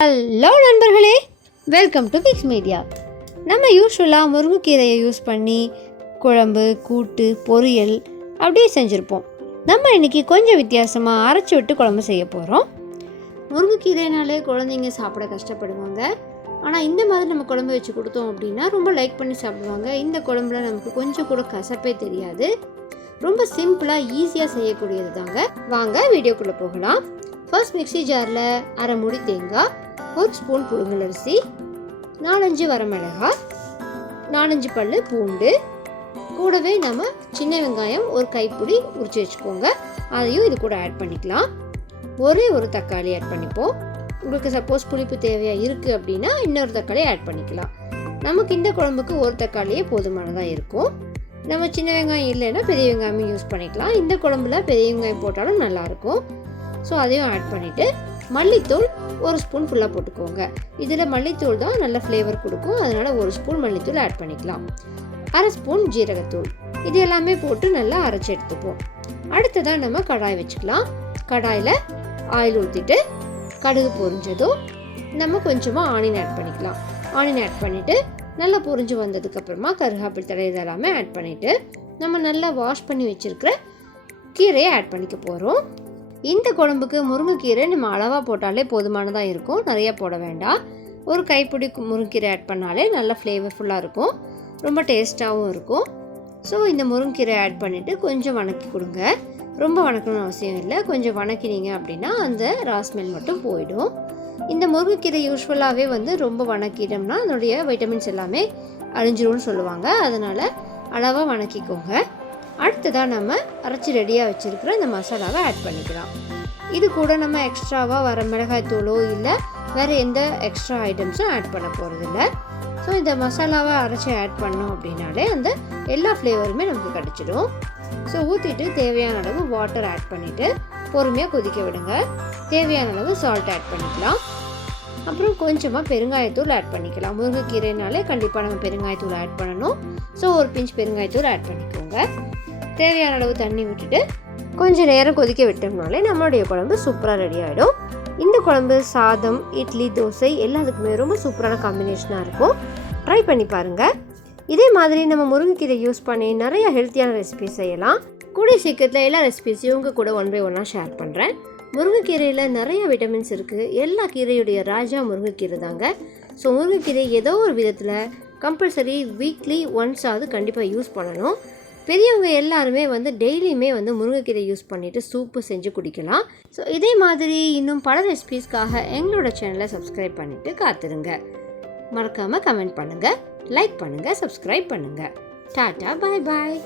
Hello நண்பர்களே, welcome to fix media. நம்ம யூஸ்வலாக முருங்கைக்கீரையை யூஸ் பண்ணி குழம்பு, கூட்டு, பொரியல் அப்படியே செஞ்சுருப்போம். நம்ம இன்றைக்கி கொஞ்சம் வித்தியாசமாக அரைச்சி விட்டு குழம்பு செய்ய போகிறோம். முருங்கைக்கீரைனாலே குழந்தைங்க சாப்பிட கஷ்டப்படுவாங்க. ஆனால் இந்த மாதிரி நம்ம குழம்பு வச்சு கொடுத்தோம் அப்படின்னா ரொம்ப லைக் பண்ணி சாப்பிடுவாங்க. இந்த குழம்புல நமக்கு கொஞ்சம் கூட கசப்பே தெரியாது. ரொம்ப சிம்பிளாக ஈஸியாக செய்யக்கூடியது தாங்க. வாங்க வீடியோக்குள்ளே போகலாம். ஃபர்ஸ்ட் மிக்ஸி ஜாரில் அரை மூடி தேங்காய், 1 ஸ்பூன் புழுங்கலரிசி, 4-5 வரமிளகாய், 4-5 பல்லு பூண்டு, கூடவே நம்ம சின்ன வெங்காயம் ஒரு கைப்பிடி உரிச்சு வச்சுக்கோங்க. அதையும் இது கூட ஆட் பண்ணிக்கலாம். ஒரே ஒரு தக்காளி ஆட் பண்ணிப்போம். உங்களுக்கு சப்போஸ் புளிப்பு தேவையாக இருக்குது அப்படின்னா இன்னொரு தக்காளி ஆட் பண்ணிக்கலாம். நமக்கு இந்த குழம்புக்கு ஒரு தக்காளியே போதுமானதாக இருக்கும். நம்ம சின்ன வெங்காயம் இல்லைன்னா பெரிய வெங்காயமும் யூஸ் பண்ணிக்கலாம். இந்த குழம்புல பெரிய வெங்காயம் போட்டாலும் நல்லாயிருக்கும். ஸோ அதையும் ஆட் பண்ணிவிட்டு மல்லித்தூள் 1 ஸ்பூன் ஃபுல்லாக போட்டுக்கோங்க. இதில் மல்லித்தூள் தான் நல்ல ஃப்ளேவர் கொடுக்கும். அதனால் 1 ஸ்பூன் மல்லித்தூள் ஆட் பண்ணிக்கலாம். அரை ஸ்பூன் ஜீரகத்தூள், இது எல்லாமே போட்டு நல்லா அரைச்சி எடுத்துப்போம். அடுத்ததாக நம்ம கடாய் வச்சுக்கலாம். கடாயில் ஆயில் ஊற்றிட்டு கடுகு பொரிஞ்சதும் நம்ம கொஞ்சமாக ஆனியன் ஆட் பண்ணிக்கலாம். ஆனியன் ஆட் பண்ணிவிட்டு நல்லா பொரிஞ்சு வந்ததுக்கப்புறமா கருவேப்பிலை தழை இதெல்லாமே ஆட் பண்ணிவிட்டு நம்ம நல்லா வாஷ் பண்ணி வச்சுருக்கிற கீரையை ஆட் பண்ணிக்க போகிறோம். இந்த குழம்புக்கு முருங்கைக்கீரை நம்ம அளவாக போட்டாலே போதுமானதாக இருக்கும். நிறையா போட வேண்டாம். ஒரு கைப்பிடி முருங்கைக்கீரை ஆட் பண்ணாலே நல்லா ஃப்ளேவர்ஃபுல்லாக இருக்கும், ரொம்ப டேஸ்ட்டாகவும் இருக்கும். ஸோ இந்த முருங்கைக்கீரை ஆட் பண்ணிவிட்டு கொஞ்சம் வணக்கி கொடுங்க. ரொம்ப வணக்கணும்னு அவசியம் இல்லை. கொஞ்சம் வணக்கினீங்க அப்படின்னா அந்த ராஸ்மெல் மட்டும் போயிடும். இந்த முருங்கைக்கீரை யூஸ்வலாகவே ரொம்ப வணக்கிட்டோம்னா அதனுடைய வைட்டமின்ஸ் எல்லாமே அழிஞ்சிரும்னு சொல்லுவாங்க. அதனால் அளவாக வணக்கிக்கோங்க. அடுத்ததாக நம்ம அரைச்சி ரெடியாக வச்சுருக்கிற இந்த மசாலாவை ஆட் பண்ணிக்கலாம். இது கூட நம்ம எக்ஸ்ட்ராவாக வர மிளகாய் தூளோ இல்லை வேறு எந்த எக்ஸ்ட்ரா ஐட்டம்ஸும் ஆட் பண்ண போகிறதில்ல. ஸோ இந்த மசாலாவை அரைச்சி ஆட் பண்ணோம் அப்படின்னாலே அந்த எல்லா ஃப்ளேவருமே நமக்கு கிடச்சிடும். ஸோ ஊற்றிட்டு தேவையான அளவு வாட்டர் ஆட் பண்ணிவிட்டு பொறுமையாக கொதிக்க விடுங்க. தேவையான அளவு சால்ட் ஆட் பண்ணிக்கலாம். அப்புறம் கொஞ்சமாக பெருங்காயத்தூள் ஆட் பண்ணிக்கலாம். முருங்கைக்கீரைனாலே கண்டிப்பாக நம்ம பெருங்காயத்தூள் ஆட் பண்ணணும். ஸோ ஒரு பிஞ்ச் பெருங்காயத்தூள் ஆட் பண்ணிக்கோங்க. தேவையான அளவு தண்ணி விட்டுட்டு கொஞ்சம் நேரம் கொதிக்க விட்டோம்னாலே நம்மளுடைய குழம்பு சூப்பராக ரெடி ஆகிடும். இந்த குழம்பு சாதம், இட்லி, தோசை எல்லாத்துக்குமே ரொம்ப சூப்பரான காம்பினேஷனாக இருக்கும். ட்ரை பண்ணி பாருங்கள். இதே மாதிரி நம்ம முருங்கைக்கீரை யூஸ் பண்ணி நிறைய ஹெல்த்தியான ரெசிபிஸ் செய்யலாம். கூடிய சீக்கிரத்தில் எல்லா ரெசிபிஸையும் உங்கள் கூட 1 by 1 ஷேர் பண்ணுறேன். முருங்கைக்கீரையில் நிறைய விட்டமின்ஸ் இருக்குது. எல்லா கீரையுடைய ராஜா முருங்கைக்கீரை தாங்க. ஸோ முருங்கைக்கீரை ஏதோ ஒரு விதத்தில் கம்பல்சரி வீக்லி ஒன்ஸ் ஆகுது கண்டிப்பாக யூஸ் பண்ணணும். பெரியவங்க எல்லாருமே டெய்லியுமே முருங்கைக்கீரை யூஸ் பண்ணிவிட்டு சூப்பு செஞ்சு குடிக்கலாம். ஸோ இதே மாதிரி இன்னும் பல ரெசிபீஸ்க்காக எங்களோட சேனலை சப்ஸ்கிரைப் பண்ணிவிட்டு காத்துருங்க. மறக்காமல் கமெண்ட் பண்ணுங்கள், லைக் பண்ணுங்கள், சப்ஸ்கிரைப் பண்ணுங்கள். டாட்டா, பாய் பாய்.